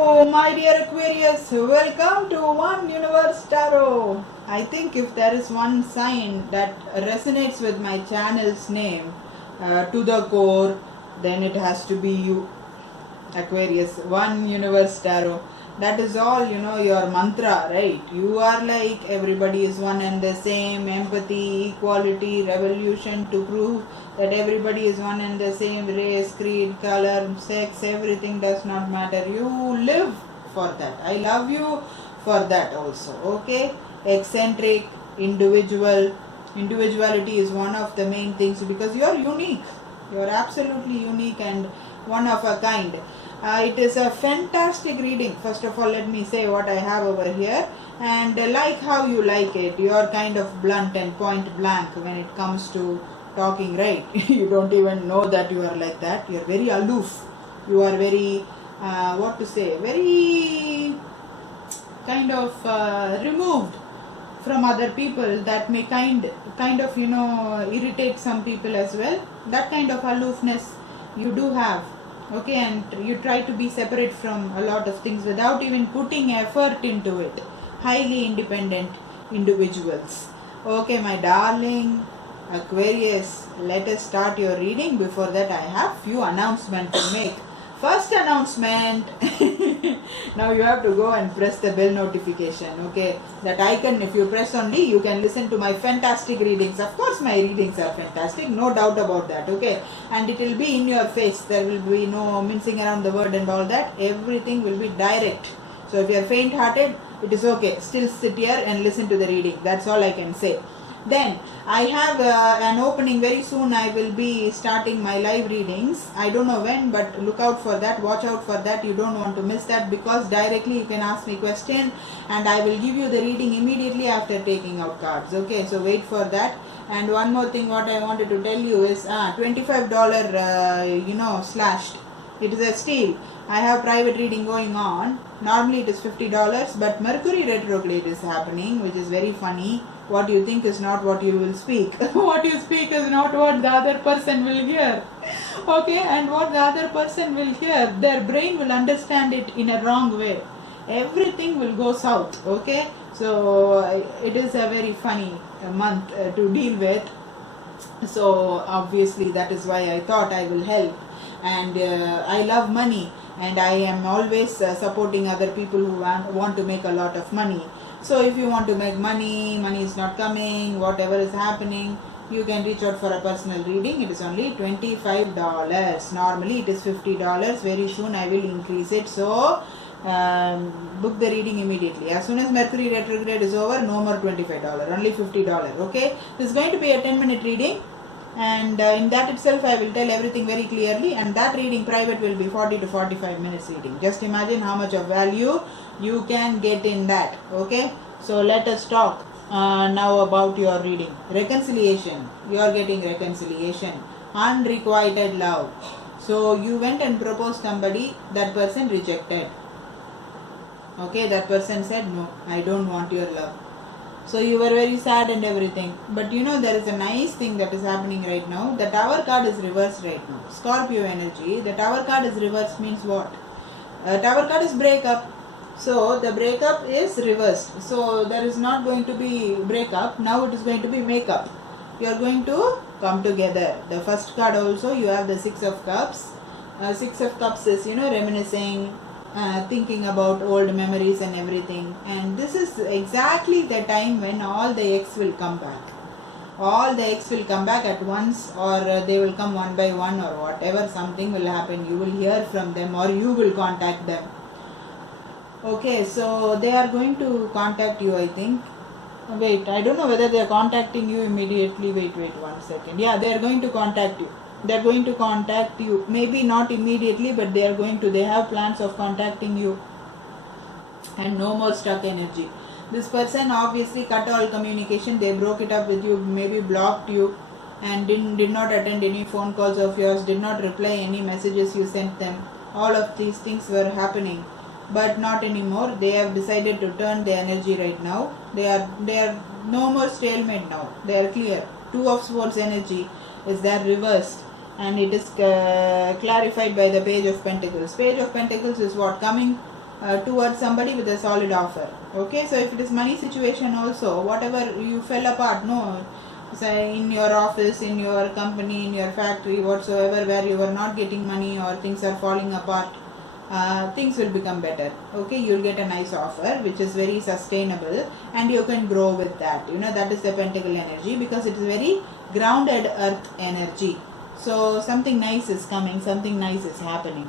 My dear Aquarius, welcome to One Universe Tarot. I think if there is one sign that resonates with my channel's name to the core, then it has to be you, Aquarius. One Universe Tarot. That is all, your mantra, right? You are like everybody is one and the same, empathy, equality, revolution to prove that everybody is one and the same, race, creed, color, sex, everything does not matter. You live for that. I love you for that also, okay? Eccentric, individual. Individuality is one of the main things because you are unique. You are absolutely unique and one of a kind. It is a fantastic reading. First of all, let me say what I have over here, and like how you like it. You are kind of blunt and point blank when it comes to talking, right? You don't even know that you are like that. You are very aloof. You are very very kind of removed from other people. That may kind of irritate some people as well. That kind of aloofness you do have. Okay, and you try to be separate from a lot of things without even putting effort into it. Highly independent individuals. Okay, my darling Aquarius, let us start your reading. Before that, I have few announcements to make. First announcement, now you have to go and press the bell notification, okay? That icon, if you press only, you can listen to my fantastic readings. Of course, my readings are fantastic, no doubt about that, okay? And it will be in your face. There will be no mincing around the word and all that. Everything will be direct. So if you are faint-hearted, it is okay. Still sit here and listen to the reading. That's all I can say. Then I have an opening very soon. I will be starting my live readings. I don't know when, but look out for that. Watch out for that. You don't want to miss that, because directly you can ask me question and I will give you the reading immediately after taking out cards. Okay, so wait for that. And one more thing what I wanted to tell you is $25 slashed. It is a steal. I have private reading going on. Normally it is $50, but Mercury retrograde is happening, which is very funny. What you think is not what you will speak. What you speak is not what the other person will hear. Okay, and what the other person will hear, their brain will understand it in a wrong way. Everything will go south. Okay, so it is a very funny month to deal with. So obviously that is why I thought I will help. And I love money, and I am always supporting other people who want to make a lot of money. So if you want to make money, money is not coming, whatever is happening, you can reach out for a personal reading. It is only $25. Normally it is $50. Very soon I will increase it. So book the reading immediately. As soon as Mercury retrograde is over, no more $25, only $50. Okay, this is going to be a 10-minute reading, and in that itself I will tell everything very clearly, and that reading private will be 40 to 45 minutes reading. Just imagine how much of value you can get in that. Okay, so let us talk now about your reading. Reconciliation. You are getting reconciliation. Unrequited love. So you went and proposed somebody, that person rejected. Okay, that person said, no, I don't want your love. So you were very sad and everything. But there is a nice thing that is happening right now. The Tower card is reversed right now. Scorpio energy. The Tower card is reversed means what? Tower card is breakup. So the breakup is reversed. So there is not going to be breakup. Now it is going to be makeup. You are going to come together. The first card also, you have the Six of Cups. Six of Cups is, reminiscing, thinking about old memories and everything. And this is exactly the time when all the ex will come back. All the ex will come back at once, or they will come one by one, or whatever, something will happen. You will hear from them, or you will contact them. Okay, so they are going to contact you, I think. Wait, I don't know whether they are contacting you immediately. Wait 1 second. Yeah, they are going to contact you. They are going to contact you. Maybe not immediately, but they have plans of contacting you. And no more stuck energy. This person obviously cut all communication. They broke it up with you, maybe blocked you, and did not attend any phone calls of yours, did not reply any messages you sent them. All of these things were happening, but not anymore. They have decided to turn the energy right now. They are no more stalemate now. They are clear. Two of Swords energy is there reversed, and it is clarified by the Page of Pentacles. Page of Pentacles is what? Coming towards somebody with a solid offer. Okay, so if it is money situation also, whatever you fell apart, no, say in your office, in your company, in your factory, whatsoever, where you are not getting money or things are falling apart, things will become better. Okay, you'll get a nice offer which is very sustainable, and you can grow with that. That is the pentacle energy, because it is very grounded earth energy. So something nice is coming, something nice is happening.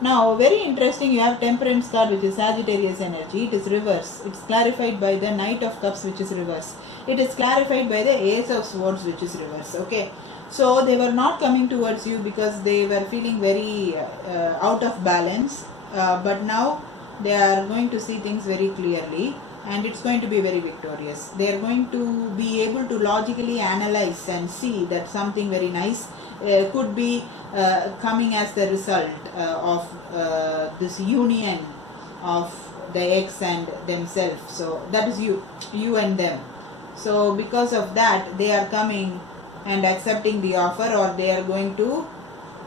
Now, very interesting, you have Temperance card, which is Sagittarius energy. It is reverse. It's clarified by the Knight of Cups, which is reverse. It is clarified by the Ace of Swords, which is reverse. Okay. So, they were not coming towards you because they were feeling very out of balance. But now, they are going to see things very clearly, and it's going to be very victorious. They are going to be able to logically analyze and see that something very nice could be coming as the result of this union of the ex and themselves. So that is you and them. So because of that, they are coming and accepting the offer, or they are going to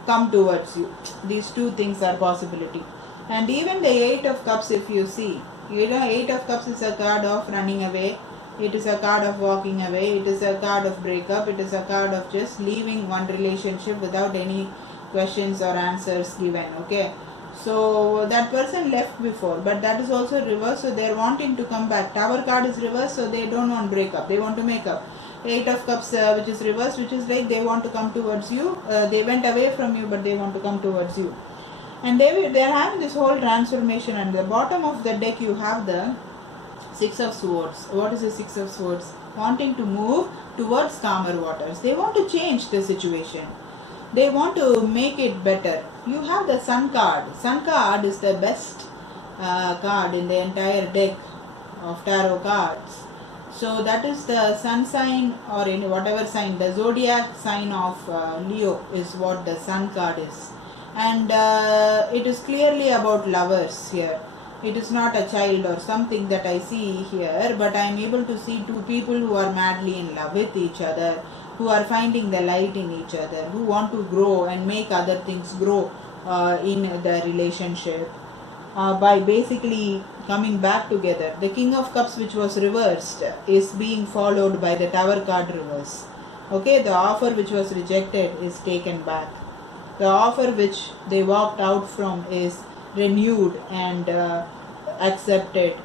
come towards you. These two things are possibility. And even the Eight of Cups, if you see, Eight of Cups is a card of running away. It is a card of walking away. It is a card of breakup. It is a card of just leaving one relationship without any questions or answers given. Okay, so that person left before, but that is also reverse, so they are wanting to come back. Tower card is reverse, so they don't want breakup, they want to make up. Eight of Cups, which is reverse, which is like they want to come towards you. They went away from you, but they want to come towards you. And they are having this whole transformation. And the bottom of the deck, you have the Six of Swords. What is the Six of Swords? Wanting to move towards calmer waters. They want to change the situation. They want to make it better. You have the Sun card. Sun card is the best card in the entire deck of tarot cards. So that is the sun sign, or in whatever sign, the zodiac sign of Leo is what the Sun card is. And it is clearly about lovers here. It is not a child or something that I see here, but I am able to see two people who are madly in love with each other, who are finding the light in each other, who want to grow and make other things grow in the relationship by basically coming back together. The King of Cups, which was reversed, is being followed by the Tower card reverse. Okay, the offer which was rejected is taken back. The offer which they walked out from is renewed and accepted.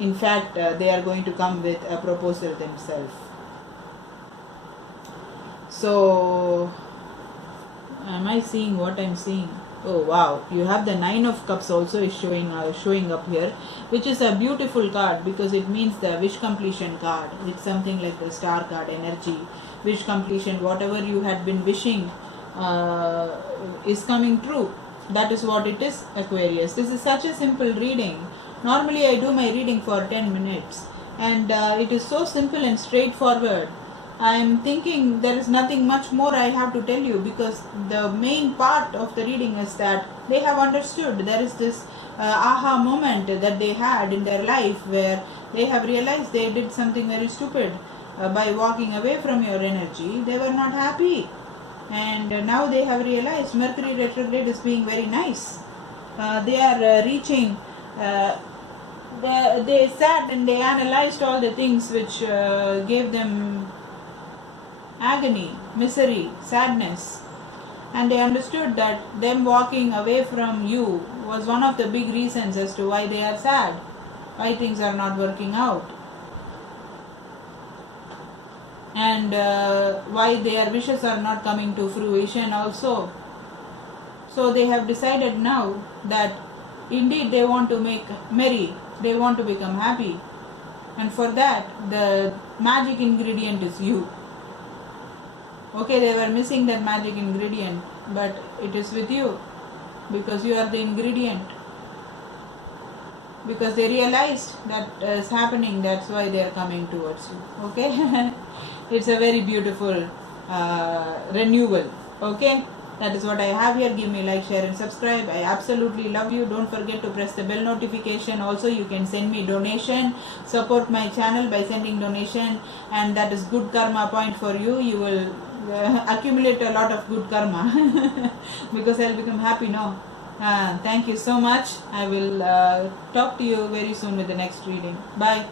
In fact, they are going to come with a proposal themselves. So, am I seeing what I'm seeing? Oh wow, you have the Nine of Cups also is showing up here, which is a beautiful card because it means the wish completion card. It's something like the Star card energy. Wish completion, whatever you had been wishing is coming true. That is what it is, Aquarius. This is such a simple reading. Normally I do my reading for 10 minutes and it is so simple and straightforward. I am thinking there is nothing much more I have to tell you, because the main part of the reading is that they have understood. There is this aha moment that they had in their life where they have realized they did something very stupid by walking away from your energy. They were not happy, and now they have realized Mercury retrograde is being very nice. They are reaching they sat and they analyzed all the things which gave them agony, misery, sadness, and they understood that them walking away from you was one of the big reasons as to why they are sad, why things are not working out, and why their wishes are not coming to fruition also. So they have decided now that indeed they want to make merry, they want to become happy, and for that the magic ingredient is you. Okay, they were missing that magic ingredient, but it is with you because you are the ingredient. Because they realized that is happening, that's why they are coming towards you. Okay, it's a very beautiful renewal. Okay, that is what I have here. Give me like, share and subscribe. I absolutely love you. Don't forget to press the bell notification. Also, you can send me donation. Support my channel by sending donation, and that is good karma point for you. You will accumulate a lot of good karma because I'll become happy now. Thank you so much. I will talk to you very soon with the next reading. Bye.